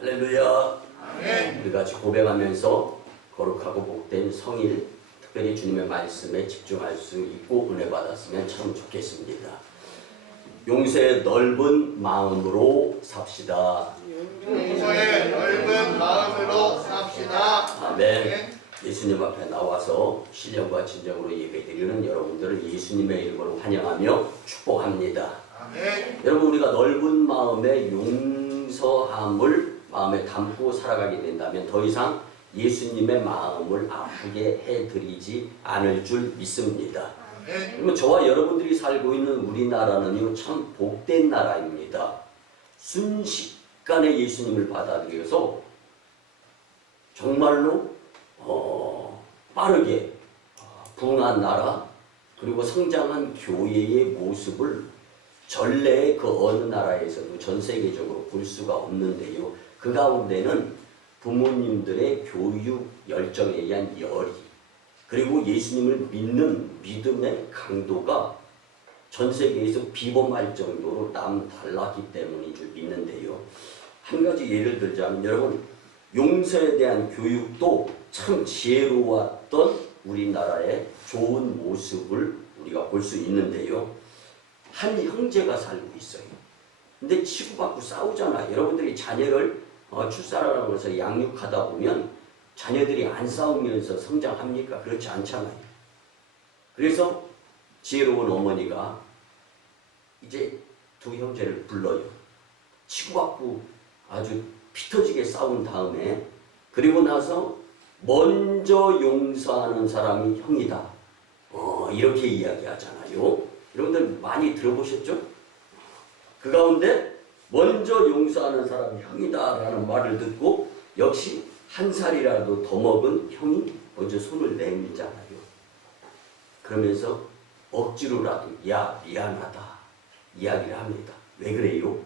할렐루야. 아멘. 우리 같이 고백하면서 거룩하고 복된 성일, 특별히 주님의 말씀에 집중할 수 있고 은혜 받았으면 참 좋겠습니다. 용서의 넓은 마음으로 삽시다. 용서의 넓은 마음으로 삽시다. 아멘. 예수님 앞에 나와서 신령과 진정으로 예배드리는 여러분들을 예수님의 이름으로 환영하며 축복합니다. 아멘. 여러분, 우리가 넓은 마음에 용서함을 마음에 담고 살아가게 된다면 더 이상 예수님의 마음을 아프게 해드리지 않을 줄 믿습니다. 그러면 저와 여러분들이 살고 있는 우리나라는요, 참 복된 나라입니다. 순식간에 예수님을 받아들여서 정말로 빠르게 부흥한 나라, 그리고 성장한 교회의 모습을 전례의 그 어느 나라에서도 전 세계적으로 볼 수가 없는데요. 그 가운데는 부모님들의 교육 열정에 의한 열이, 그리고 예수님을 믿는 믿음의 강도가 전 세계에서 비범할 정도로 남달랐기 때문인 줄 믿는데요. 한 가지 예를 들자면, 여러분, 용서에 대한 교육도 참 지혜로웠던 우리나라의 좋은 모습을 우리가 볼 수 있는데요. 한 형제가 살고 있어요. 근데 치고받고 싸우잖아요. 여러분들이 자녀를 출산하라고 해서 양육하다 보면 자녀들이 안 싸우면서 성장합니까? 그렇지 않잖아요. 그래서 지혜로운 어머니가 이제 두 형제를 불러요. 치고받고 아주 피 터지게 싸운 다음에, 그리고 나서 먼저 용서하는 사람이 형이다. 이렇게 이야기하잖아요. 여러분들 많이 들어보셨죠? 그 가운데 먼저 용서하는 사람이 형이다라는 말을 듣고 역시 한 살이라도 더 먹은 형이 먼저 손을 내밀잖아요. 그러면서 억지로라도 야, 미안하다 이야기를 합니다. 왜 그래요?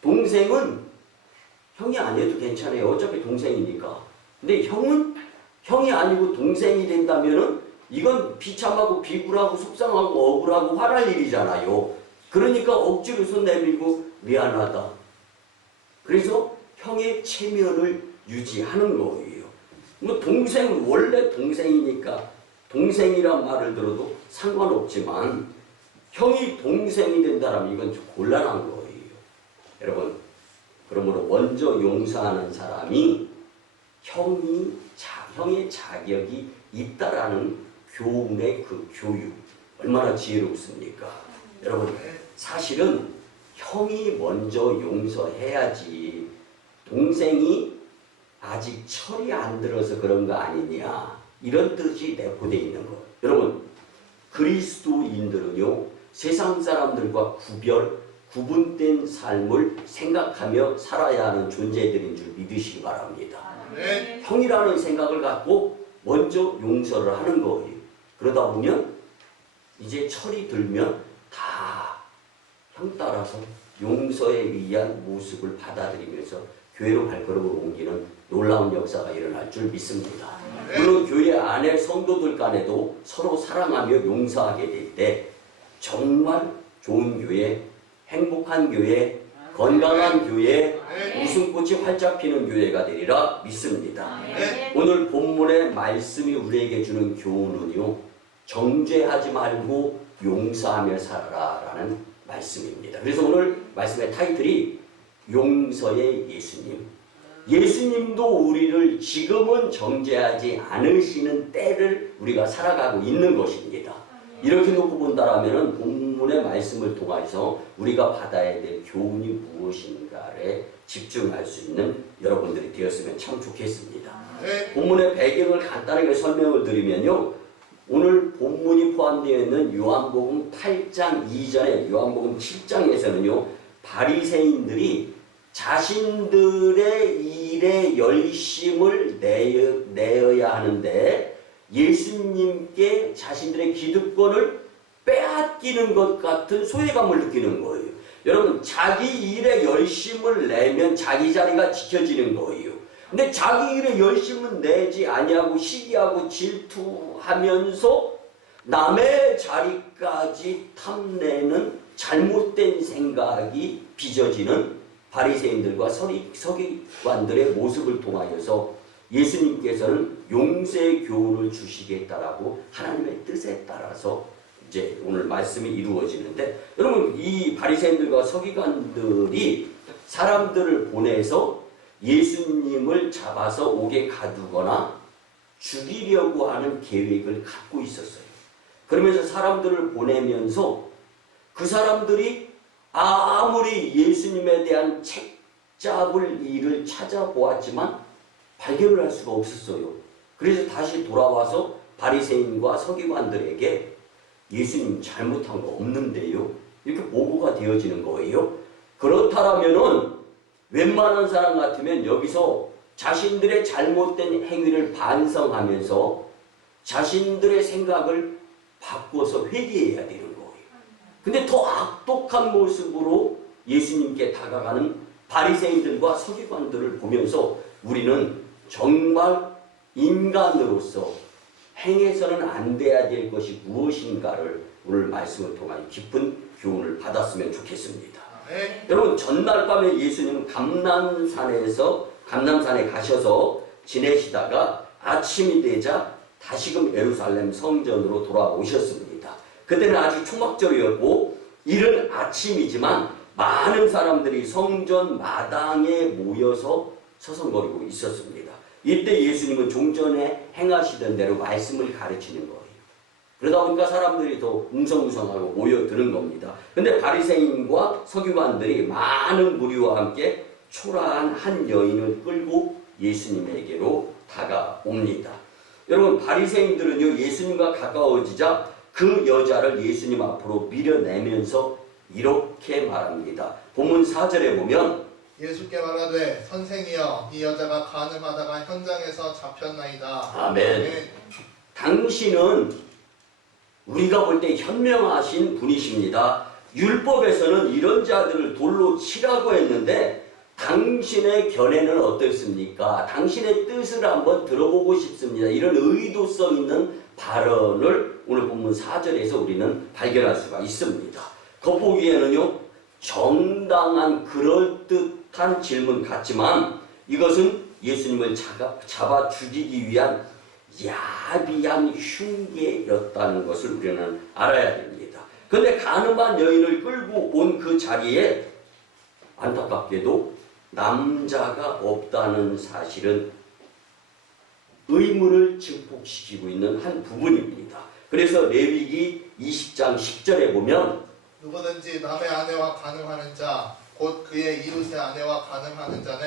동생은 형이 아니어도 괜찮아요. 어차피 동생이니까. 근데 형이 아니고 동생이 된다면은 이건 비참하고 비굴하고 속상하고 억울하고 화날 일이잖아요. 그러니까 억지로 손 내밀고 미안하다. 그래서 형의 체면을 유지하는 거예요. 뭐 동생은 원래 동생이니까 동생이란 말을 들어도 상관없지만 형이 동생이 된다면 이건 좀 곤란한 거예요. 여러분, 그러므로 먼저 용서하는 사람이 형의 자격이 있다라는 교훈의 그 교육, 얼마나 지혜롭습니까? 여러분, 사실은 형이 먼저 용서해야지 동생이 아직 철이 안 들어서 그런 거 아니냐, 이런 뜻이 내포되어 있는 거. 여러분, 그리스도인들은요, 세상 사람들과 구분된 삶을 생각하며 살아야 하는 존재들인 줄 믿으시기 바랍니다. 네. 형이라는 생각을 갖고 먼저 용서를 하는 거예요. 그러다 보면 이제 철이 들면 다 형 따라서 용서에 의한 모습을 받아들이면서 교회로 발걸음을 옮기는 놀라운 역사가 일어날 줄 믿습니다. 물론 교회 안에 성도들 간에도 서로 사랑하며 용서하게 될 때 정말 좋은 교회, 행복한 교회, 건강한 교회, 웃음꽃이 활짝 피는 교회가 되리라 믿습니다. 오늘 본문의 말씀이 우리에게 주는 교훈은요, 정죄하지 말고 용서하며 살아라 라는 말씀입니다. 그래서 오늘 말씀의 타이틀이 용서의 예수님. 예수님도 우리를 지금은 정죄하지 않으시는 때를 우리가 살아가고 있는 것입니다. 이렇게 놓고 본다라면 본문의 말씀을 통해서 우리가 받아야 될 교훈이 무엇인가에 집중할 수 있는 여러분들이 되었으면 참 좋겠습니다. 본문의 배경을 간단하게 설명을 드리면요, 오늘 본문이 포함되어 있는 요한복음 8장 이전에 요한복음 7장에서는요, 바리새인들이 자신들의 일에 열심을 내어야 하는데 예수님께 자신들의 기득권을 빼앗기는 것 같은 소외감을 느끼는 거예요. 여러분, 자기 일에 열심을 내면 자기 자리가 지켜지는 거예요. 근데 자기 일에 열심을 내지 아니하고 시기하고 질투하면서 남의 자리까지 탐내는 잘못된 생각이 빚어지는 바리새인들과 서기관들의 모습을 통하여서 예수님께서는 용서의 교훈을 주시겠다라고 하나님의 뜻에 따라서 이제 오늘 말씀이 이루어지는데, 여러분 이 바리새인들과 서기관들이 사람들을 보내서 예수님을 잡아서 옥에 가두거나 죽이려고 하는 계획을 갖고 있었어요. 그러면서 사람들을 보내면서 그 사람들이 아무리 예수님에 대한 책 잡을 일을 찾아보았지만 발견을 할 수가 없었어요. 그래서 다시 돌아와서 바리새인과 서기관들에게 예수님 잘못한 거 없는데요, 이렇게 보고가 되어지는 거예요. 그렇다면은 웬만한 사람 같으면 여기서 자신들의 잘못된 행위를 반성하면서 자신들의 생각을 바꿔서 회개해야 되는 거예요. 근데 더 악독한 모습으로 예수님께 다가가는 바리새인들과 서기관들을 보면서 우리는 정말 인간으로서 행해서는 안 돼야 될 것이 무엇인가를 오늘 말씀을 통하여 깊은 교훈을 받았으면 좋겠습니다. 여러분 전날 밤에 예수님은 감람산에 가셔서 지내시다가 아침이 되자 다시금 예루살렘 성전으로 돌아오셨습니다. 그때는 아주 초막절이었고 이른 아침이지만 많은 사람들이 성전 마당에 모여서 서성거리고 있었습니다. 이때 예수님은 종전에 행하시던 대로 말씀을 가르치는 거예요. 그러다 보니까 사람들이 더 웅성웅성하고 모여드는 겁니다. 근데 바리새인과 서기관들이 많은 무리와 함께 초라한 한 여인을 끌고 예수님에게로 다가옵니다. 여러분 바리새인들은요, 예수님과 가까워지자 그 여자를 예수님 앞으로 밀어내면서 이렇게 말합니다. 본문 4절에 보면 예수께 말하되 선생이여 이 여자가 간음하다가 현장에서 잡혔나이다. 아멘. 당신은 우리가 볼 때 현명하신 분이십니다. 율법에서는 이런 자들을 돌로 치라고 했는데 당신의 견해는 어떻습니까? 당신의 뜻을 한번 들어보고 싶습니다. 이런 의도성 있는 발언을 오늘 본문 4절에서 우리는 발견할 수가 있습니다. 겉보기에는요, 정당한 그럴듯한 질문 같지만 이것은 예수님을 잡아 죽이기 위한 야비한 흉계였다는 것을 우리는 알아야 됩니다. 그런데 간음한 여인을 끌고 온 그 자리에 안타깝게도 남자가 없다는 사실은 의문을 증폭시키고 있는 한 부분입니다. 그래서 레위기 20장 10절에 보면 누구든지 남의 아내와 간음하는 자, 곧 그의 이웃의 아내와 간음하는 자는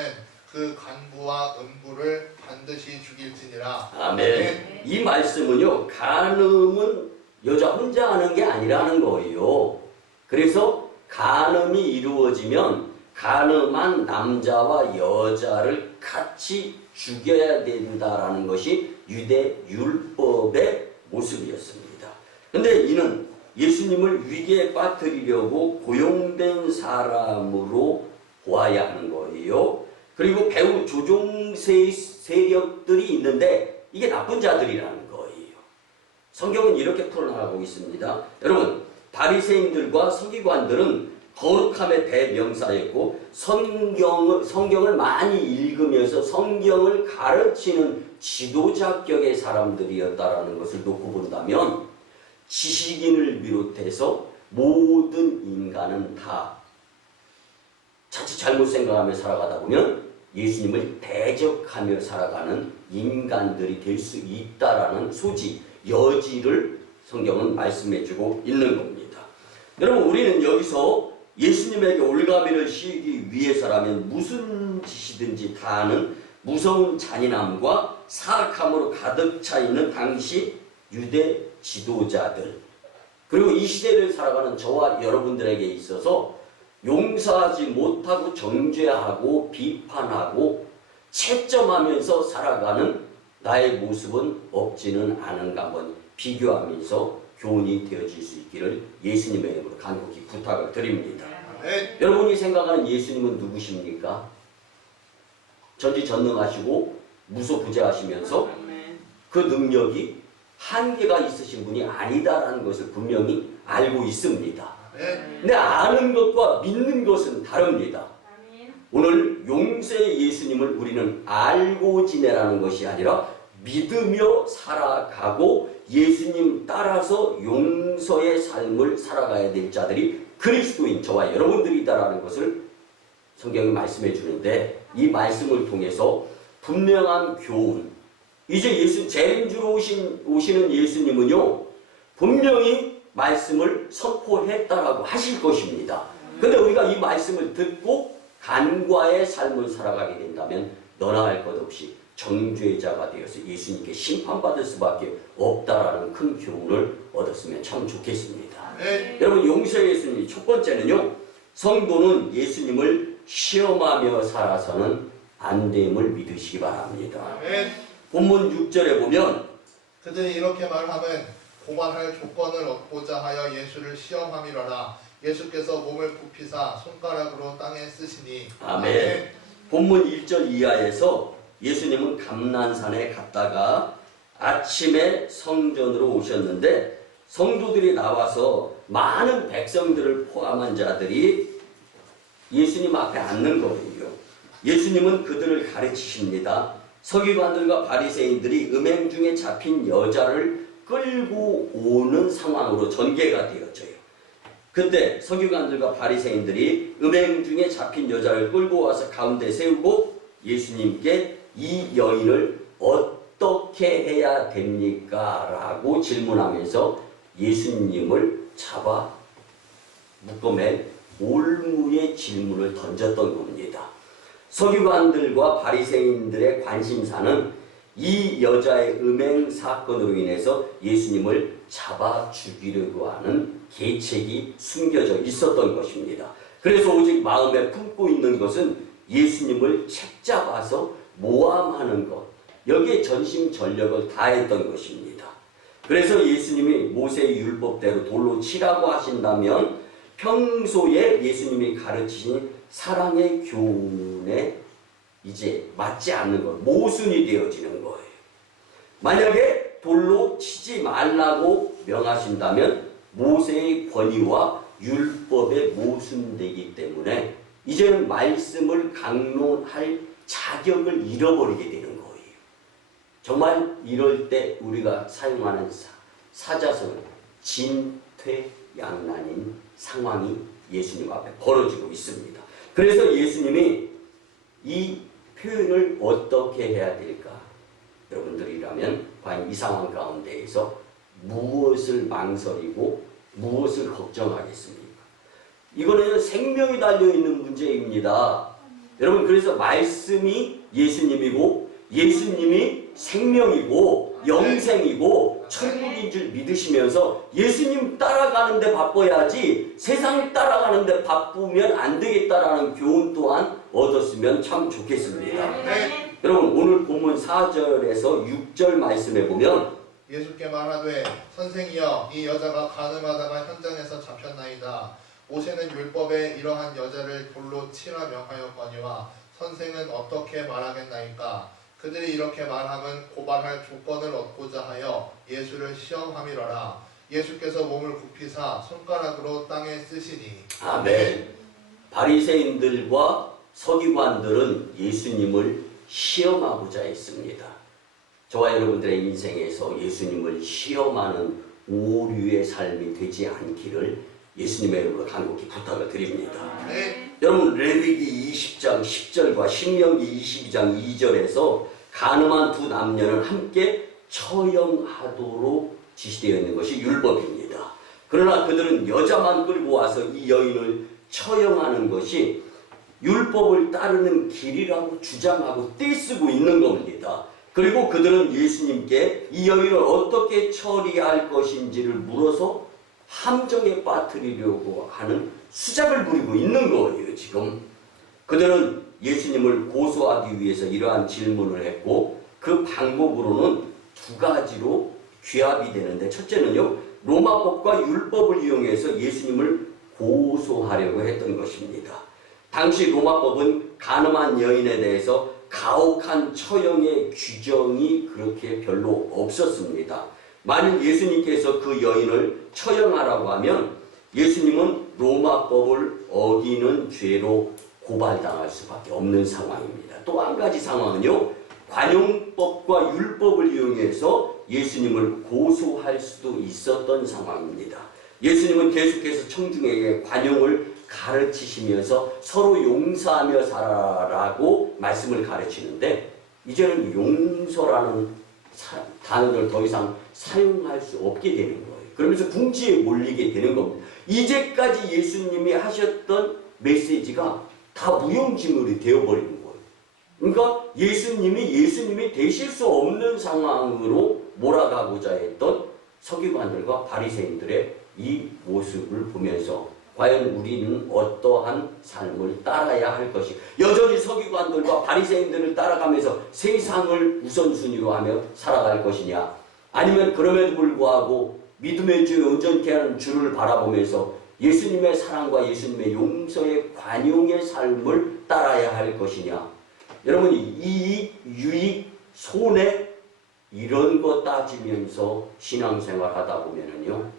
그 간부와 음부를 반드시 죽일지니라. 아멘. 이 말씀은요, 간음은 여자 혼자 하는 게 아니라는 거예요. 그래서 간음이 이루어지면 간음한 남자와 여자를 같이 죽여야 된다라는 것이 유대 율법의 모습이었습니다. 근데 이는 예수님을 위기에 빠뜨리려고 고용된 사람으로 보아야 하는 거예요. 그리고 배후 조종 세력들이 있는데 이게 나쁜 자들이라는 거예요. 성경은 이렇게 풀어나가고 있습니다. 여러분, 바리새인들과 서기관들은 거룩함의 대명사였고 성경을 많이 읽으면서 성경을 가르치는 지도자격의 사람들이었다라는 것을 놓고 본다면 지식인을 비롯해서 모든 인간은 다 자칫 잘못 생각하며 살아가다 보면 예수님을 대적하며 살아가는 인간들이 될 수 있다라는 소지, 여지를 성경은 말씀해주고 있는 겁니다. 여러분, 우리는 여기서 예수님에게 올가미를 씌우기 위해서라면 무슨 짓이든지 다 하는 무서운 잔인함과 사악함으로 가득 차 있는 당시 유대 지도자들, 그리고 이 시대를 살아가는 저와 여러분들에게 있어서 용서하지 못하고 정죄하고 비판하고 채점하면서 살아가는 나의 모습은 없지는 않은가 한번 비교하면서 교훈이 되어질 수 있기를 예수님의 이름으로 간곡히 부탁을 드립니다. 네. 여러분이 생각하는 예수님은 누구십니까? 전지전능하시고 무소부재하시면서 그 능력이 한계가 있으신 분이 아니다라는 것을 분명히 알고 있습니다. 네. 근데 아는 것과 믿는 것은 다릅니다. 오늘 용서의 예수님을 우리는 알고 지내라는 것이 아니라 믿으며 살아가고 예수님 따라서 용서의 삶을 살아가야 될 자들이 그리스도인 저와 여러분들이다라는 것을 성경이 말씀해 주는데, 이 말씀을 통해서 분명한 교훈, 이제 재림주로 오시는 예수님은요 분명히 말씀을 선포했다라고 하실 것입니다. 근데 우리가 이 말씀을 듣고 간과의 삶을 살아가게 된다면 너나 할 것 없이 정죄자가 되어서 예수님께 심판받을 수밖에 없다라는 큰 교훈을 얻었으면 참 좋겠습니다. 네. 여러분, 용서의 예수님 첫 번째는요, 성도는 예수님을 시험하며 살아서는 안 됨을 믿으시기 바랍니다. 네. 본문 6절에 보면 그들이 이렇게 말하면 고발할 조건을 얻고자 하여 예수를 시험함이로라. 예수께서 몸을 굽히사 손가락으로 땅에 쓰시니. 아멘. 본문 1절 이하에서 예수님은 감난산에 갔다가 아침에 성전으로 오셨는데 성도들이 나와서 많은 백성들을 포함한 자들이 예수님 앞에 앉는 거예요. 예수님은 그들을 가르치십니다. 서기관들과 바리새인들이 음행 중에 잡힌 여자를 끌고 오는 상황으로 전개가 되어져요. 그때 서기관들과 바리새인들이 음행 중에 잡힌 여자를 끌고 와서 가운데 세우고 예수님께 이 여인을 어떻게 해야 됩니까? 라고 질문하면서 예수님을 잡아 묶어맨 올무의 질문을 던졌던 겁니다. 서기관들과 바리새인들의 관심사는 이 여자의 음행 사건으로 인해서 예수님을 잡아 죽이려고 하는 계책이 숨겨져 있었던 것입니다. 그래서 오직 마음에 품고 있는 것은 예수님을 책잡아서 모함하는 것, 여기에 전심전력을 다했던 것입니다. 그래서 예수님이 모세의 율법대로 돌로 치라고 하신다면 평소에 예수님이 가르치신 사랑의 교훈에 이제 맞지 않는 것, 모순이 되어지는 거예요. 만약에 돌로 치지 말라고 명하신다면 모세의 권위와 율법에 모순되기 때문에 이제는 말씀을 강론할 자격을 잃어버리게 되는 거예요. 정말 이럴 때 우리가 사용하는 사자성은 진퇴양난인 상황이 예수님 앞에 벌어지고 있습니다. 그래서 예수님이 이 표현을 어떻게 해야 될까? 여러분들이라면 과연 이 상황 가운데에서 무엇을 망설이고 무엇을 걱정하겠습니까? 이거는 생명이 달려있는 문제입니다. 여러분, 그래서 말씀이 예수님이고 예수님이 생명이고 영생이고 천국인 줄 믿으시면서 예수님 따라가는데 바빠야지 세상 따라가는데 바쁘면 안 되겠다라는 교훈 또한 얻었으면 참 좋겠습니다. 네. 여러분, 오늘 본문 4절에서 6절 말씀에 보면 예수께 말하되 선생이여 이 여자가 간음하다가 현장에서 잡혔나이다. 모세는 율법에 이러한 여자를 돌로 치라 명하였거니와 선생은 어떻게 말하겠나이까? 그들이 이렇게 말하면 고발할 조건을 얻고자 하여 예수를 시험함이로라. 예수께서 몸을 굽히사 손가락으로 땅에 쓰시니. 아멘. 바리새인들과 서기관들은 예수님을 시험하고자 했습니다. 저와 여러분들의 인생에서 예수님을 시험하는 오류의 삶이 되지 않기를 예수님의 이름으로 간곡히 부탁을 드립니다. 네. 여러분, 레위기 20장 10절과 신명기 22장 2절에서 간음한 두 남녀는 함께 처형하도록 지시되어 있는 것이 율법입니다. 그러나 그들은 여자만 끌고 와서 이 여인을 처형하는 것이 율법을 따르는 길이라고 주장하고 떼쓰고 있는 겁니다. 그리고 그들은 예수님께 이 여인을 어떻게 처리할 것인지를 물어서 함정에 빠뜨리려고 하는 수작을 부리고 있는 거예요. 지금 그들은 예수님을 고소하기 위해서 이러한 질문을 했고 그 방법으로는 두 가지로 귀합이 되는데, 첫째는요, 로마법과 율법을 이용해서 예수님을 고소하려고 했던 것입니다. 당시 로마법은 간음한 여인에 대해서 가혹한 처형의 규정이 그렇게 별로 없었습니다. 만일 예수님께서 그 여인을 처형하라고 하면 예수님은 로마법을 어기는 죄로 고발당할 수밖에 없는 상황입니다. 또 한 가지 상황은요, 관용법과 율법을 이용해서 예수님을 고소할 수도 있었던 상황입니다. 예수님은 계속해서 청중에게 관용을 가르치시면서 서로 용서하며 살아라고 말씀을 가르치는데, 이제는 용서라는 단어를 더 이상 사용할 수 없게 되는 거예요. 그러면서 궁지에 몰리게 되는 겁니다. 이제까지 예수님이 하셨던 메시지가 다 무용지물이 되어버리는 거예요. 그러니까 예수님이 되실 수 없는 상황으로 몰아가고자 했던 서기관들과 바리새인들의 이 모습을 보면서 과연 우리는 어떠한 삶을 따라야 할 것이, 여전히 서기관들과 바리새인들을 따라가면서 세상을 우선순위로 하며 살아갈 것이냐, 아니면 그럼에도 불구하고 믿음의 주, 온전케 하는 주를 바라보면서 예수님의 사랑과 예수님의 용서의 관용의 삶을 따라야 할 것이냐. 여러분, 이익, 유익, 손해 이런 거 따지면서 신앙생활 하다 보면은요,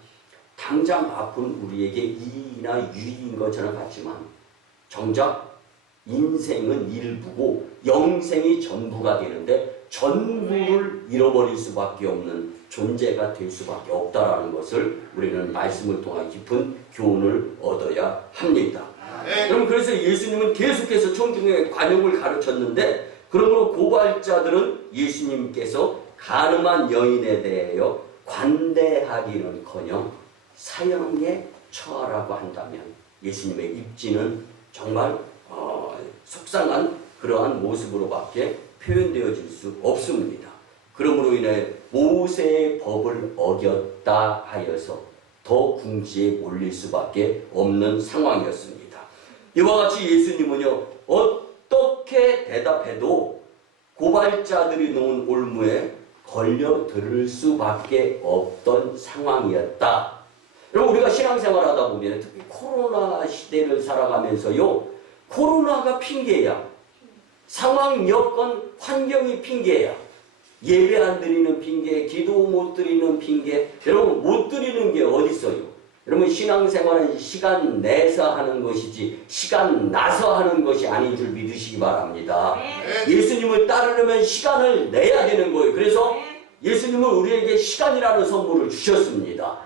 당장 아픈 우리에게 이익이나 유익인 것처럼 같지만 정작 인생은 일부고 영생이 전부가 되는데 전부를 잃어버릴 수밖에 없는 존재가 될 수밖에 없다라는 것을 우리는 말씀을 통해 깊은 교훈을 얻어야 합니다. 여러분, 그래서 예수님은 계속해서 청중에게 관용을 가르쳤는데, 그러므로 고발자들은 예수님께서 가늠한 여인에 대하여 관대하기는커녕 사형에 처하라고 한다면 예수님의 입지는 정말 속상한 그러한 모습으로밖에 표현되어질 수 없습니다. 그러므로 인해 모세의 법을 어겼다 하여서 더 궁지에 몰릴 수밖에 없는 상황이었습니다. 이와 같이 예수님은요, 어떻게 대답해도 고발자들이 놓은 올무에 걸려들 수밖에 없던 상황이었다. 여러분, 우리가 신앙생활 하다 보면 특히 코로나 시대를 살아가면서요, 코로나가 핑계야. 상황, 여건, 환경이 핑계야. 예배 안 드리는 핑계, 기도 못 드리는 핑계. 여러분, 못 드리는 게 어디 있어요? 여러분, 신앙생활은 시간 내서 하는 것이지 시간 나서 하는 것이 아닌 줄 믿으시기 바랍니다. 예수님을 따르려면 시간을 내야 되는 거예요. 그래서 예수님은 우리에게 시간이라는 선물을 주셨습니다.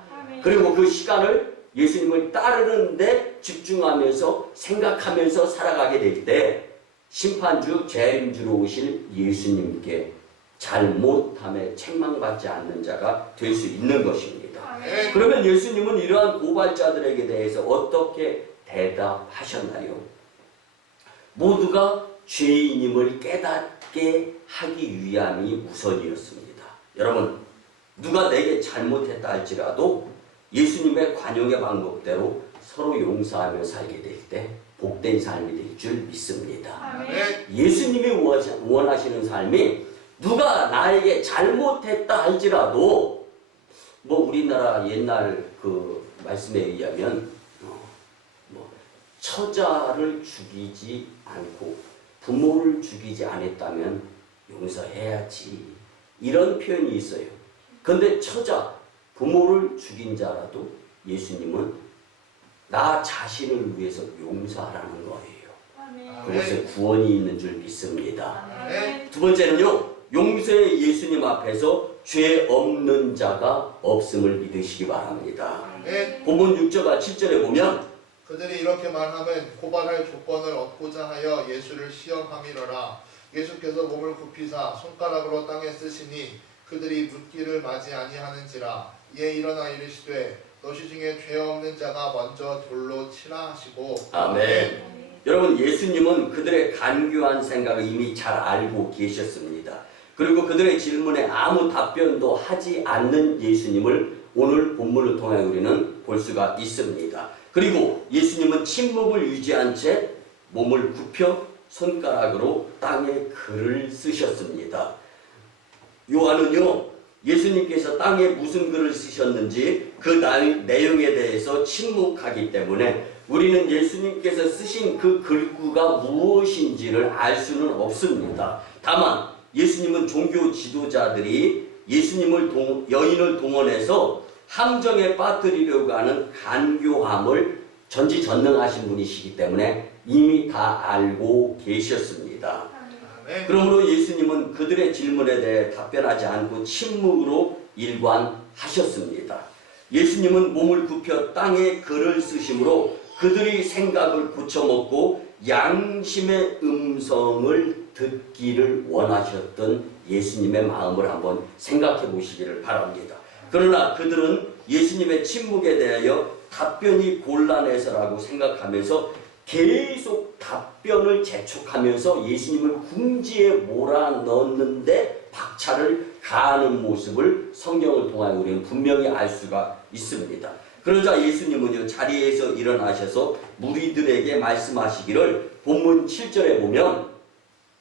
그리고 그 시간을 예수님을 따르는데 집중하면서 생각하면서 살아가게 될 때 심판주, 재림주로 오실 예수님께 잘못함에 책망받지 않는 자가 될 수 있는 것입니다. 그러면 예수님은 이러한 고발자들에게 대해서 어떻게 대답하셨나요? 모두가 죄인임을 깨닫게 하기 위함이 우선이었습니다. 여러분, 누가 내게 잘못했다 할지라도 예수님의 관용의 방법대로 서로 용서하며 살게 될 때 복된 삶이 될 줄 믿습니다. 예수님이 원하시는 삶이 누가 나에게 잘못했다 할지라도, 우리나라 옛날 그 말씀에 의하면 처자를 죽이지 않고 부모를 죽이지 않았다면 용서해야지, 이런 표현이 있어요. 그런데 처자, 부모를 죽인 자라도 예수님은 나 자신을 위해서 용서하라는 거예요. 그것에 구원이 있는 줄 믿습니다. 두 번째는요, 용서의 예수님 앞에서 죄 없는 자가 없음을 믿으시기 바랍니다. 본문 6절과 7절에 보면 그들이 이렇게 말하면 고발할 조건을 얻고자 하여 예수를 시험함이러라. 예수께서 몸을 굽히사 손가락으로 땅에 쓰시니 그들이 묻기를 맞이 아니하는지라. 이에 일어나 이르시되 너희 중에 죄 없는 자가 먼저 돌로 치라 하시고. 아멘. 여러분, 예수님은 그들의 간교한 생각을 이미 잘 알고 계셨습니다. 그리고 그들의 질문에 아무 답변도 하지 않는 예수님을 오늘 본문을 통해 우리는 볼 수가 있습니다. 그리고 예수님은 침묵을 유지한 채 몸을 굽혀 손가락으로 땅에 글을 쓰셨습니다. 요한은요, 예수님께서 땅에 무슨 글을 쓰셨는지 그 내용에 대해서 침묵하기 때문에 우리는 예수님께서 쓰신 그 글구가 무엇인지를 알 수는 없습니다. 다만 예수님은 종교 지도자들이 예수님을 여인을 동원해서 함정에 빠뜨리려고 하는 간교함을 전지전능하신 분이시기 때문에 이미 다 알고 계셨습니다. 아멘. 그러므로 예수님은 그들의 질문에 대해 답변하지 않고 침묵으로 일관하셨습니다. 예수님은 몸을 굽혀 땅에 글을 쓰심으로 그들이 생각을 고쳐먹고 양심의 음성을 듣기를 원하셨던 예수님의 마음을 한번 생각해 보시기를 바랍니다. 그러나 그들은 예수님의 침묵에 대하여 답변이 곤란해서라고 생각하면서 계속 답변을 재촉하면서 예수님을 궁지에 몰아넣는데 박차를 가하는 모습을 성경을 통하여 우리는 분명히 알 수가 있습니다. 그러자 예수님은요, 자리에서 일어나셔서 무리들에게 말씀하시기를 본문 7절에 보면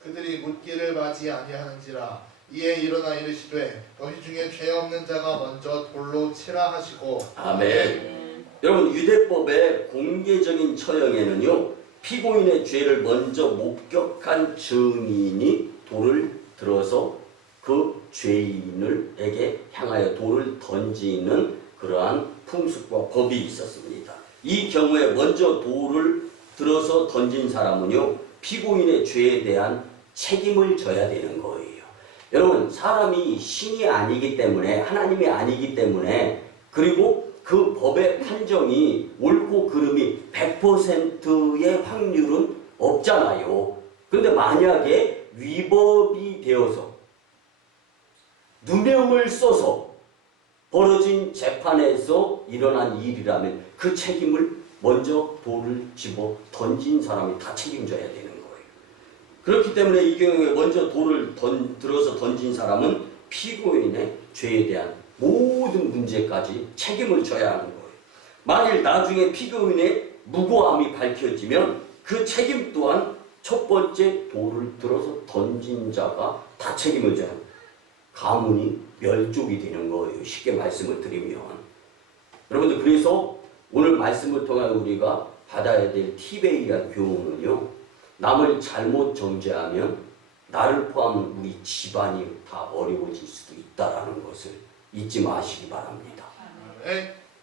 그들이 묻기를 맞이 아니하는지라 이에 일어나 이르시되 너희 중에 죄 없는 자가 먼저 돌로 치라 하시고. 아멘. 여러분, 유대법의 공개적인 처형에는요, 피고인의 죄를 먼저 목격한 증인이 돌을 들어서 그 죄인에게 향하여 돌을 던지는 그러한 풍습과 법이 있었습니다. 이 경우에 먼저 돌을 들어서 던진 사람은요, 피고인의 죄에 대한 책임을 져야 되는 거예요. 여러분, 사람이 신이 아니기 때문에, 하나님이 아니기 때문에, 그리고 그 법의 판정이 옳고 그름이 100%의 확률은 없잖아요. 그런데 만약에 위법이 되어서 누명을 써서 벌어진 재판에서 일어난 일이라면 그 책임을 먼저 돌을 집어 던진 사람이 다 책임져야 되는 거예요. 그렇기 때문에 이 경우에 먼저 돌을 들어서 던진 사람은 피고인의 죄에 대한 모든 문제까지 책임을 져야 하는 거예요. 만일 나중에 피고인의 무고함이 밝혀지면 그 책임 또한 첫 번째 돌을 들어서 던진 자가 다 책임을 져야 합니다. 가문이 멸족이 되는 거예요. 쉽게 말씀을 드리면. 여러분들, 그래서 오늘 말씀을 통해 우리가 받아야 될 팁에 의한 교훈은요, 남을 잘못 정죄하면 나를 포함한 우리 집안이 다 어려워질 수도 있다는 것을 잊지 마시기 바랍니다.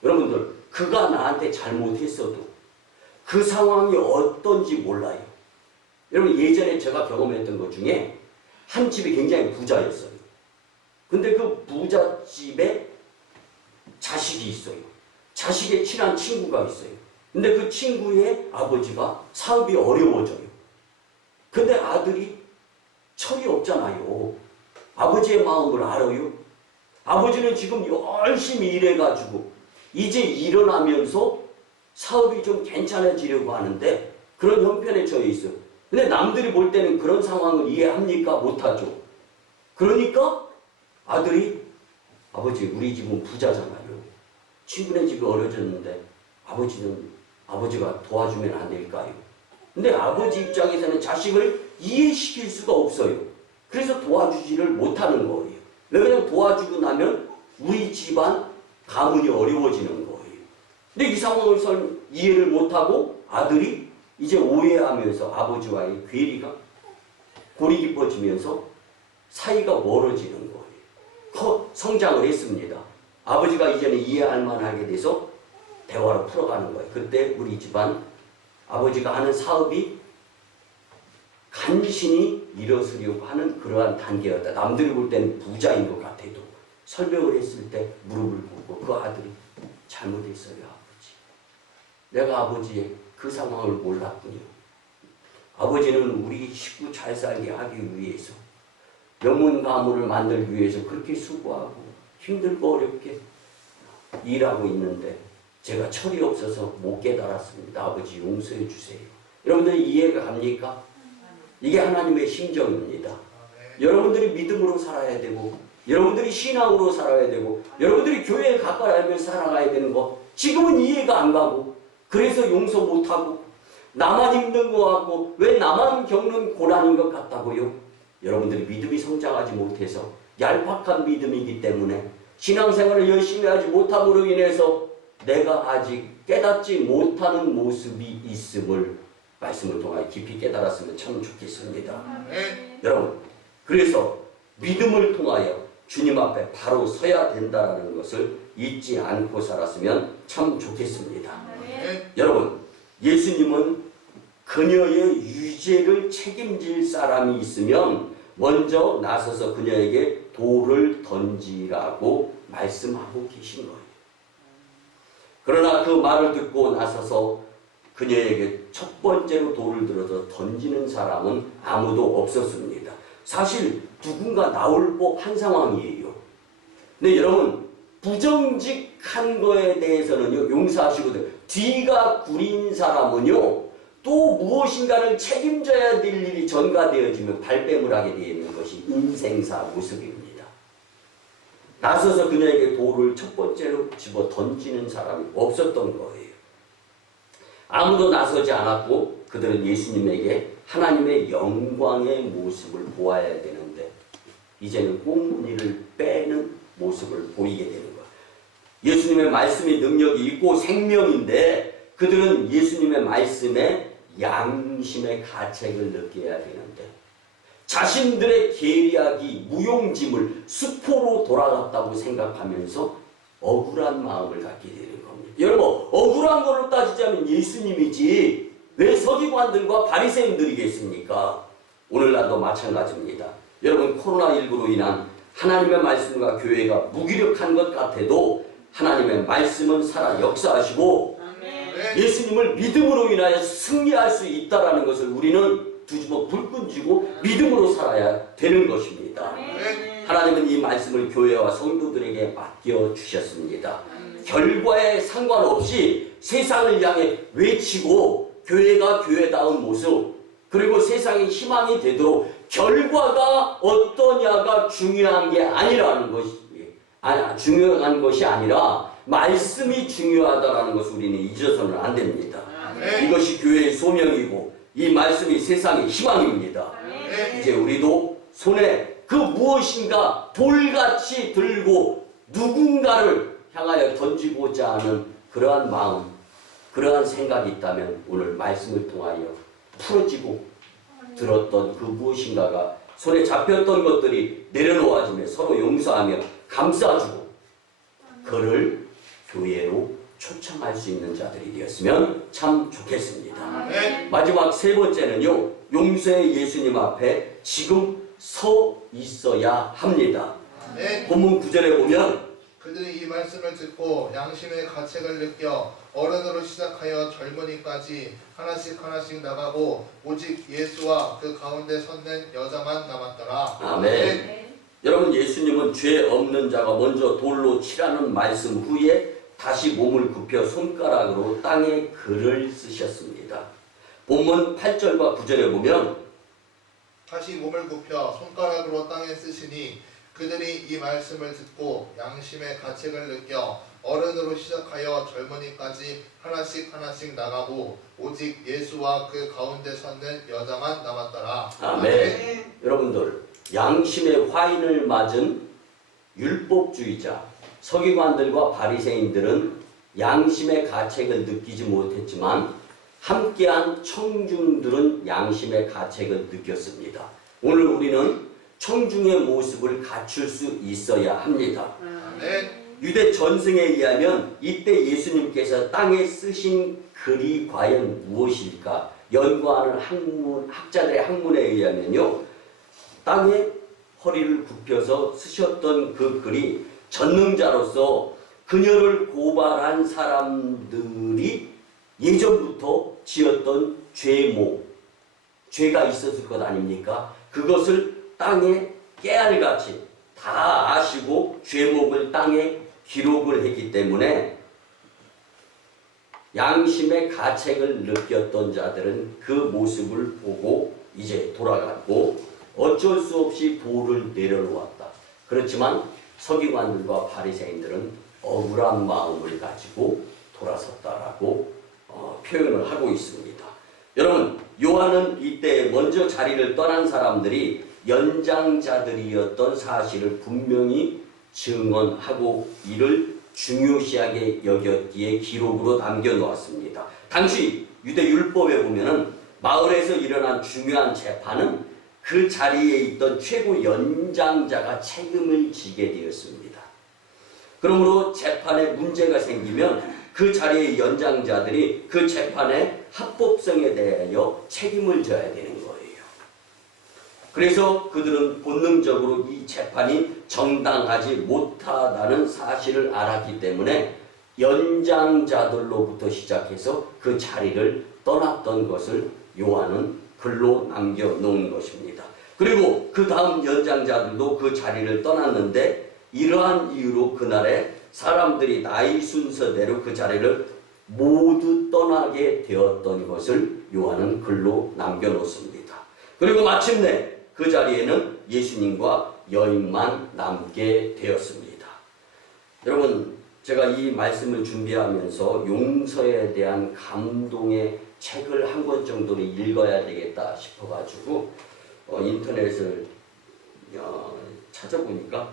여러분들, 그가 나한테 잘못했어도 그 상황이 어떤지 몰라요. 여러분, 예전에 제가 경험했던 것 중에 한 집이 굉장히 부자였어요. 근데 그 부잣집에 자식이 있어요. 자식의 친한 친구가 있어요. 근데 그 친구의 아버지가 사업이 어려워져요. 근데 아들이 철이 없잖아요. 아버지의 마음을 알아요. 아버지는 지금 열심히 일해가지고 이제 일어나면서 사업이 좀 괜찮아지려고 하는데 그런 형편에 처해 있어요. 근데 남들이 볼 때는 그런 상황을 이해합니까? 못하죠. 그러니까 아들이, 아버지, 우리 집은 부자잖아요. 친구네 집이 어려졌는데 아버지가 도와주면 안 될까요? 근데 아버지 입장에서는 자식을 이해시킬 수가 없어요. 그래서 도와주지를 못하는 거예요. 왜냐면 도와주고 나면 우리 집안 가문이 어려워지는 거예요. 근데 이 상황을 이해를 못하고 아들이 이제 오해하면서 아버지와의 괴리가 골이 깊어지면서 사이가 멀어지는 거예요. 성장을 했습니다. 아버지가 이제는 이해할 만하게 돼서 대화로 풀어가는 거예요. 그때 우리 집안 아버지가 하는 사업이 간신히 일어서려고 하는 그러한 단계였다. 남들이 볼 때는 부자인 것 같아도 설명을 했을 때 무릎을 꿇고 그 아들이 잘못했어요, 아버지. 내가 아버지의 그 상황을 몰랐군요. 아버지는 우리 식구 잘 살게 하기 위해서 명문 가문을 만들기 위해서 그렇게 수고하고 힘들고 어렵게 일하고 있는데 제가 철이 없어서 못 깨달았습니다. 아버지 용서해 주세요. 여러분들이 이해가 갑니까? 이게 하나님의 심정입니다. 여러분들이 믿음으로 살아야 되고 여러분들이 신앙으로 살아야 되고 여러분들이 교회에 가까이하면서 살아가야 되는 거 지금은 이해가 안 가고 그래서 용서 못하고 나만 힘든 것 같고 왜 나만 겪는 고난인 것 같다고요? 여러분들이 믿음이 성장하지 못해서 얄팍한 믿음이기 때문에 신앙생활을 열심히 하지 못함으로 인해서 내가 아직 깨닫지 못하는 모습이 있음을 말씀을 통하여 깊이 깨달았으면 참 좋겠습니다. 여러분, 그래서 믿음을 통하여 주님 앞에 바로 서야 된다는 것을 잊지 않고 살았으면 참 좋겠습니다. 여러분, 예수님은 그녀의 유죄를 책임질 사람이 있으면 먼저 나서서 그녀에게 돌을 던지라고 말씀하고 계신 거예요. 그러나 그 말을 듣고 나서서 그녀에게 첫 번째로 돌을 들어서 던지는 사람은 아무도 없었습니다. 사실 누군가 나올 법한 상황이에요. 근데 여러분, 부정직한 거에 대해서는요, 용서하시고, 뒤가 구린 사람은요, 또 무엇인가를 책임져야 될 일이 전가되어지면 발뺌을 하게 되는 것이 인생사 모습입니다. 나서서 그녀에게 돌을 첫 번째로 집어 던지는 사람이 없었던 거예요. 아무도 나서지 않았고 그들은 예수님에게 하나님의 영광의 모습을 보아야 되는데 이제는 꽁무니를 빼는 모습을 보이게 되는 거예요. 예수님의 말씀이 능력이 있고 생명인데 그들은 예수님의 말씀에 양심의 가책을 느껴야 되는데 자신들의 계략이 무용지물 수포로 돌아갔다고 생각하면서 억울한 마음을 갖게 되는 겁니다. 여러분, 억울한 걸로 따지자면 예수님이지 왜 서기관들과 바리새인들이겠습니까? 오늘날도 마찬가지입니다. 여러분, 코로나19로 인한 하나님의 말씀과 교회가 무기력한 것 같아도 하나님의 말씀은 살아 역사하시고 예수님을 믿음으로 인하여 승리할 수 있다는 것을 우리는 두주먹 불끈 쥐고 믿음으로 살아야 되는 것입니다. 하나님은 이 말씀을 교회와 성도들에게 맡겨주셨습니다. 결과에 상관없이 세상을 향해 외치고 교회가 교회다운 모습 그리고 세상의 희망이 되도록 결과가 어떠냐가 중요한 게 아니라는 것이 중요한 것이 아니라 말씀이 중요하다는 것을 우리는 잊어서는 안 됩니다. 이것이 교회의 소명이고 이 말씀이 세상의 희망입니다. 이제 우리도 손에 그 무엇인가 돌같이 들고 누군가를 향하여 던지고자 하는 그러한 마음, 그러한 생각이 있다면 오늘 말씀을 통하여 풀어지고 들었던 그 무엇인가가 손에 잡혔던 것들이 내려놓아지며 서로 용서하며 감싸주고 그를 교회로 초청할 수 있는 자들이 되었으면 참 좋겠습니다. 마지막 세 번째는요. 용서의 예수님 앞에 지금 서 있어야 합니다. 본문 9절에 보면 그들이 이 말씀을 듣고 양심의 가책을 느껴 어른으로 시작하여 젊은이까지 하나씩 하나씩 나가고 오직 예수와 그 가운데 섰는 여자만 남았더라. 아멘. 여러분, 예수님은 죄 없는 자가 먼저 돌로 치라는 말씀 후에 다시 몸을 굽혀 손가락으로 땅에 글을 쓰셨습니다. 본문 8절과 9절에 보면 다시 몸을 굽혀 손가락으로 땅에 쓰시니 그들이 이 말씀을 듣고 양심의 가책을 느껴 어른으로 시작하여 젊은이까지 하나씩 하나씩 나가고 오직 예수와 그 가운데 섰는 여자만 남았더라. 아멘. 여러분들, 양심의 화인을 맞은 율법주의자 서기관들과 바리새인들은 양심의 가책을 느끼지 못했지만 함께한 청중들은 양심의 가책을 느꼈습니다. 오늘 우리는 청중의 모습을 갖출 수 있어야 합니다. 유대 전승에 의하면 이때 예수님께서 땅에 쓰신 글이 과연 무엇일까? 연구하는 학자들의 학문에 의하면요. 땅에 허리를 굽혀서 쓰셨던 그 글이 전능자로서 그녀를 고발한 사람들이 예전부터 지었던 죄가 있었을 것 아닙니까? 그것을 땅에 깨알같이 다 아시고 죄목을 땅에 기록을 했기 때문에 양심의 가책을 느꼈던 자들은 그 모습을 보고 이제 돌아갔고 어쩔 수 없이 돌을 내려놓았다. 그렇지만 서기관들과 바리새인들은 억울한 마음을 가지고 돌아섰다라고 표현을 하고 있습니다. 여러분, 요한은 이때 먼저 자리를 떠난 사람들이 연장자들이었던 사실을 분명히 증언하고 이를 중요시하게 여겼기에 기록으로 남겨놓았습니다. 당시 유대 율법에 보면은 마을에서 일어난 중요한 재판은 그 자리에 있던 최고 연장자가 책임을 지게 되었습니다. 그러므로 재판에 문제가 생기면 그 자리의 연장자들이 그 재판의 합법성에 대하여 책임을 져야 되는 거예요. 그래서 그들은 본능적으로 이 재판이 정당하지 못하다는 사실을 알았기 때문에 연장자들로부터 시작해서 그 자리를 떠났던 것을 요한은 글로 남겨놓은 것입니다. 그리고 그 다음 연장자들도 그 자리를 떠났는데 이러한 이유로 그날에 사람들이 나이 순서대로 그 자리를 모두 떠나게 되었던 것을 요한은 글로 남겨놓습니다. 그리고 마침내 그 자리에는 예수님과 여인만 남게 되었습니다. 여러분, 제가 이 말씀을 준비하면서 용서에 대한 감동의 책을 한 권 정도는 읽어야 되겠다 싶어가지고 인터넷을 찾아보니까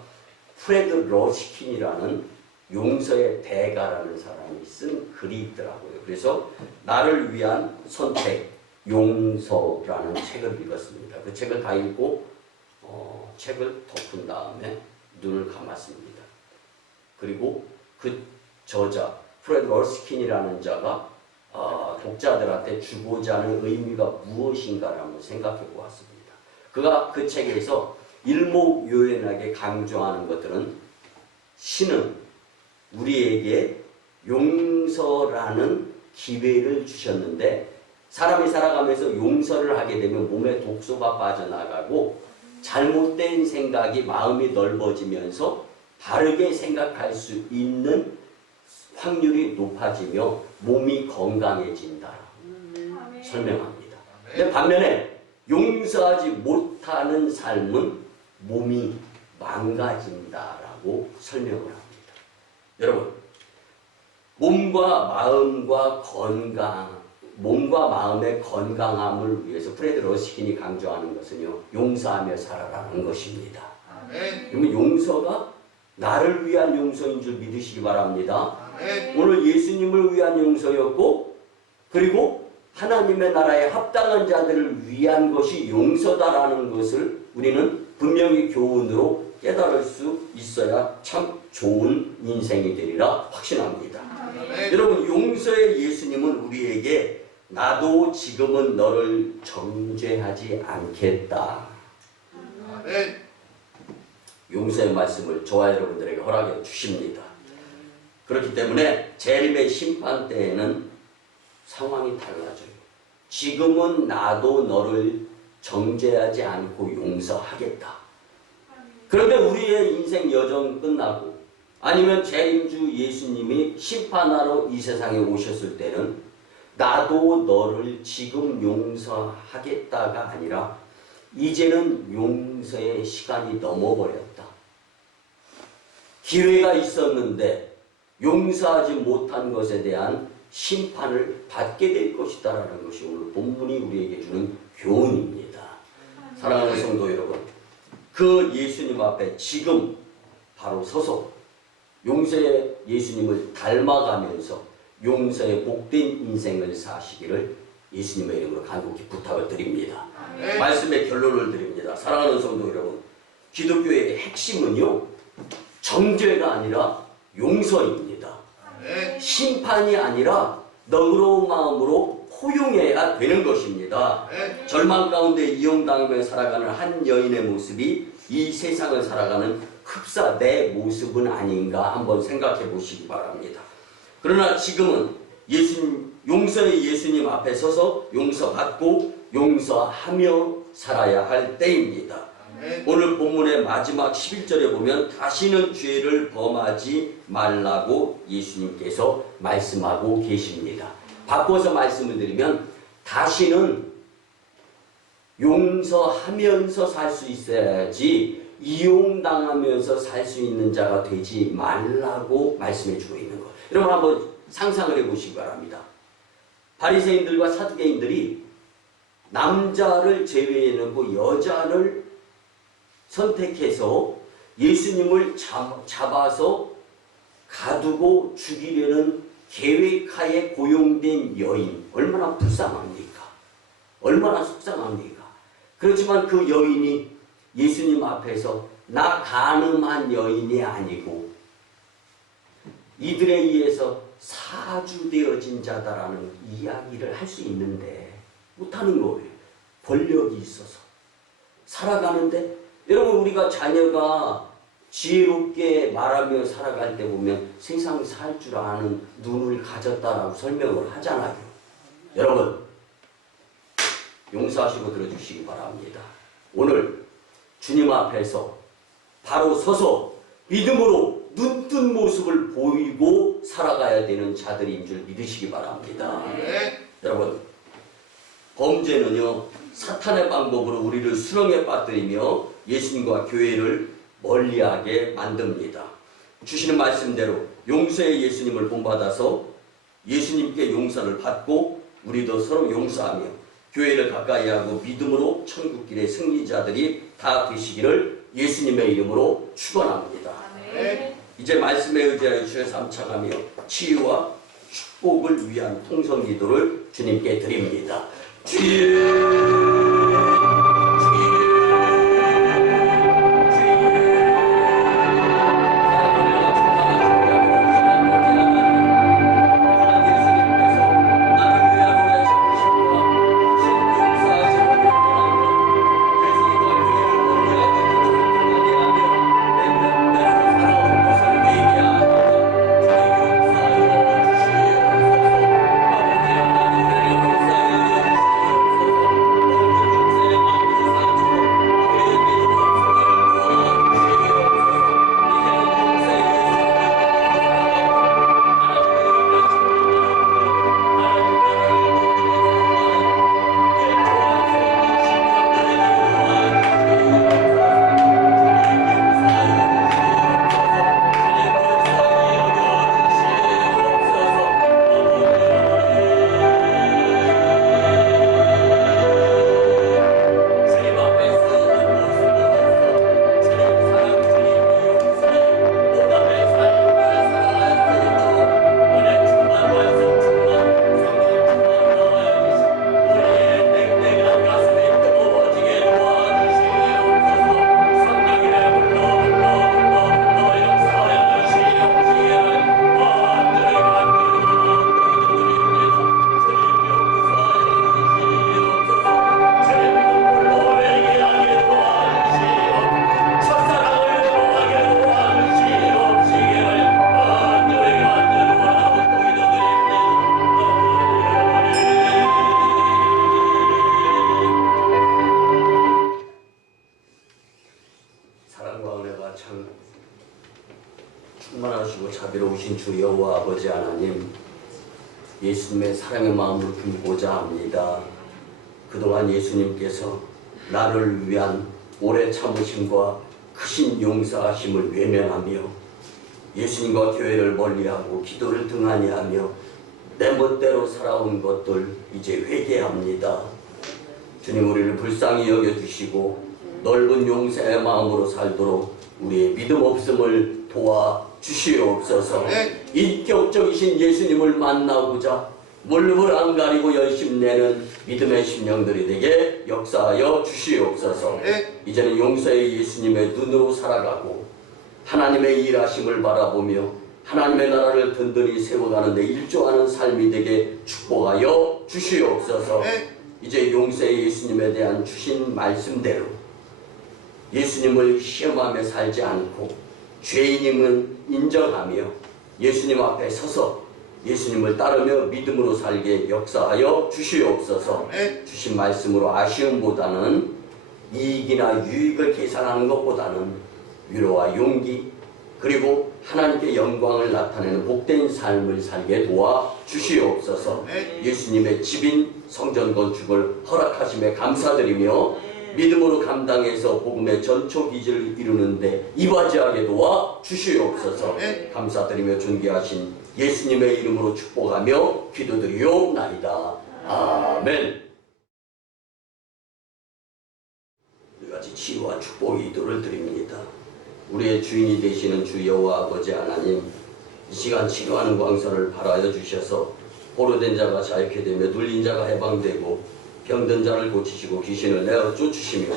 프레드 러시킨이라는 용서의 대가라는 사람이 쓴 글이 있더라고요. 그래서 나를 위한 선택, 용서라는 책을 읽었습니다. 그 책을 다 읽고 책을 덮은 다음에 눈을 감았습니다. 그리고 그 저자 프레드 러시킨이라는 자가 독자들한테 주고자 하는 의미가 무엇인가를 한번 생각해 보았습니다. 그가 그 책에서 일목요연하게 강조하는 것들은 신은 우리에게 용서라는 기회를 주셨는데 사람이 살아가면서 용서를 하게 되면 몸에 독소가 빠져나가고 잘못된 생각이 마음이 넓어지면서 바르게 생각할 수 있는 확률이 높아지며 몸이 건강해진다라고 설명합니다. 근데 반면에 용서하지 못하는 삶은 몸이 망가진다라고 설명을 합니다. 여러분, 몸과 마음의 건강함을 위해서 프레드 러시킨이 강조하는 것은요, 용서하며 살아라는 것입니다. 그러면 용서가 나를 위한 용서인 줄 믿으시기 바랍니다. 오늘 예수님을 위한 용서였고, 그리고 하나님의 나라에 합당한 자들을 위한 것이 용서다라는 것을 우리는 분명히 교훈으로 깨달을 수 있어야 참 좋은 인생이 되리라 확신합니다. 여러분, 용서의 예수님은 우리에게 나도 지금은 너를 정죄하지 않겠다. 용서의 말씀을 저와 여러분들에게 허락해 주십니다. 그렇기 때문에 재림의 심판 때에는 상황이 달라져요. 지금은 나도 너를 정죄하지 않고 용서하겠다. 그런데 우리의 인생 여정 끝나고 아니면 재림주 예수님이 심판하러 이 세상에 오셨을 때는 나도 너를 지금 용서하겠다가 아니라 이제는 용서의 시간이 넘어버렸다. 기회가 있었는데 용서하지 못한 것에 대한 심판을 받게 될 것이다라는 것이 오늘 본문이 우리에게 주는 교훈입니다. 사랑하는 성도 여러분, 그 예수님 앞에 지금 바로 서서 용서의 예수님을 닮아가면서 용서의 복된 인생을 사시기를 예수님의 이름으로 간곡히 부탁을 드립니다. 말씀의 결론을 드립니다. 사랑하는 성도 여러분, 기독교의 핵심은요, 정죄가 아니라 용서입니다. 심판이 아니라 너그러운 마음으로 포용해야 되는 것입니다. 절망 가운데 이용당하며 살아가는 한 여인의 모습이 이 세상을 살아가는 흡사 내 모습은 아닌가 한번 생각해 보시기 바랍니다. 그러나 지금은 용서의 예수님 앞에 서서 용서받고 용서하며 살아야 할 때입니다. 오늘 본문의 마지막 11절에 보면 다시는 죄를 범하지 말라고 예수님께서 말씀하고 계십니다. 바꿔서 말씀을 드리면 다시는 용서하면서 살 수 있어야지 이용당하면서 살 수 있는 자가 되지 말라고 말씀해 주고 있는 것. 여러분 한번 상상을 해보시기 바랍니다. 바리새인들과 사두개인들이 남자를 제외해놓고 여자를 선택해서 예수님을 잡아서 가두고 죽이려는 계획하에 고용된 여인, 얼마나 불쌍합니까? 얼마나 속상합니까? 그렇지만 그 여인이 예수님 앞에서 나 간음한 여인이 아니고 이들에 의해서 사주되어진 자다라는 이야기를 할 수 있는데 못하는 거예요. 권력이 있어서 살아가는데, 여러분 우리가 자녀가 지혜롭게 말하며 살아갈 때 보면 세상 살 줄 아는 눈을 가졌다라고 설명을 하잖아요. 여러분 용서하시고 들어주시기 바랍니다. 오늘 주님 앞에서 바로 서서 믿음으로 눈뜬 모습을 보이고 살아가야 되는 자들인 줄 믿으시기 바랍니다. 네. 여러분, 범죄는요 사탄의 방법으로 우리를 수렁에 빠뜨리며 예수님과 교회를 멀리하게 만듭니다. 주시는 말씀대로 용서의 예수님을 본받아서 예수님께 용서를 받고 우리도 서로 용서하며 교회를 가까이하고 믿음으로 천국길의 승리자들이 다 되시기를 예수님의 이름으로 축원합니다. 네. 이제 말씀에 의지하여 주의 삼창하며 치유와 축복을 위한 통성 기도를 주님께 드립니다. 충만하시고 자비로우신 주 여호와 아버지 하나님, 예수님의 사랑의 마음을 품고자 합니다. 그동안 예수님께서 나를 위한 오래 참으심과 크신 용서하심을 외면하며 예수님과 교회를 멀리하고 기도를 등한히 하며 내 멋대로 살아온 것들 이제 회개합니다. 주님, 우리를 불쌍히 여겨주시고 넓은 용서의 마음으로 살도록 우리의 믿음 없음을 도와 주시옵소서. 인격적이신 예수님을 만나고자 물름을 안 가리고 열심 내는 믿음의 심령들이 되게 역사하여 주시옵소서. 이제는 용서의 예수님의 눈으로 살아가고 하나님의 일하심을 바라보며 하나님의 나라를 든든히 세워가는 데 일조하는 삶이 되게 축복하여 주시옵소서. 이제 용서의 예수님에 대한 주신 말씀대로 예수님을 시험하며 살지 않고 죄인임은 인정하며 예수님 앞에 서서 예수님을 따르며 믿음으로 살게 역사하여 주시옵소서. 주신 말씀으로 아쉬움보다는 이익이나 유익을 계산하는 것보다는 위로와 용기 그리고 하나님께 영광을 나타내는 복된 삶을 살게 도와 주시옵소서. 예수님의 집인 성전 건축을 허락하심에 감사드리며 믿음으로 감당해서 복음의 전초기지를 이루는데 이바지하게 도와 주시옵소서. 감사드리며 존귀하신 예수님의 이름으로 축복하며 기도드리옵나이다. 아멘. 우리같이 치유와 축복의 기도를 드립니다. 우리의 주인이 되시는 주 여호와 아버지 하나님, 이 시간 치료하는 광선을 발하여 주셔서 포로된 자가 자유케 되며 눌린 자가 해방되고 병든 자를 고치시고 귀신을 내어 쫓으시며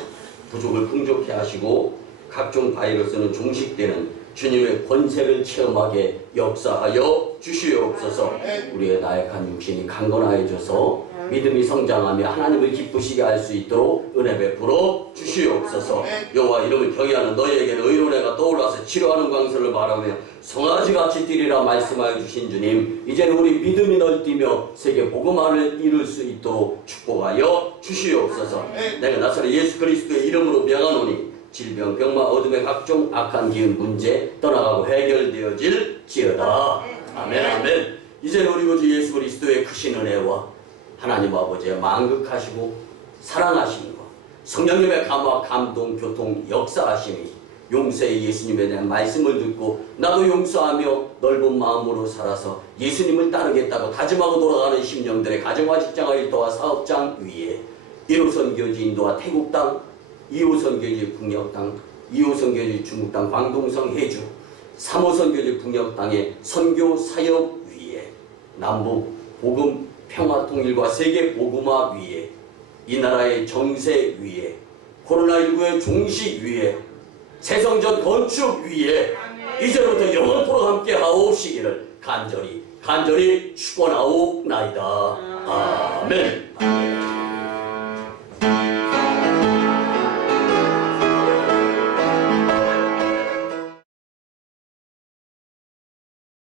부족을 풍족케 하시고 각종 바이러스는 종식되는 주님의 권세를 체험하게 역사하여 주시옵소서. 우리의 나약한 육신이 강건하여져서 믿음이 성장하며 하나님을 기쁘시게 할 수 있도록 은혜 베풀어 주시옵소서. 여호와 이름을 경외하는 너희에게는 의로운 해가 떠올라서 치료하는 광선을 바라며 송아지같이 뛰리라 말씀하여 주신 주님, 이제는 우리 믿음이 널뛰며 세계 복음화를 이룰 수 있도록 축복하여 주시옵소서. 내가 나사렛 예수 그리스도의 이름으로 명하노니 질병, 병마, 어둠의 각종 악한 기운 문제 떠나가고 해결되어질지어다. 아멘, 아멘. 이제는 우리 구주 예수 그리스도의 크신 은혜와 하나님 아버지의 만극하시고 사랑하심과 성령님의 감화, 감동, 교통, 역사하심이 용서의 예수님에 대한 말씀을 듣고 나도 용서하며 넓은 마음으로 살아서 예수님을 따르겠다고 다짐하고 돌아가는 심령들의 가정과 직장과 일터와 사업장 위에 1호선 교지 인도와 태국 땅, 2호선 교지 북녘 땅, 2호선 교지 중국 땅, 광동성 해주, 3호선 교지 북녘 땅의 선교 사역 위에 남북 복음 평화 통일과 세계 복음화 위에 이 나라의 정세 위에 코로나19의 종식 위에 새성전 건축 위에 이제부터 영원토록 함께 하옵시기를 간절히 축원하옵나이다. 아멘.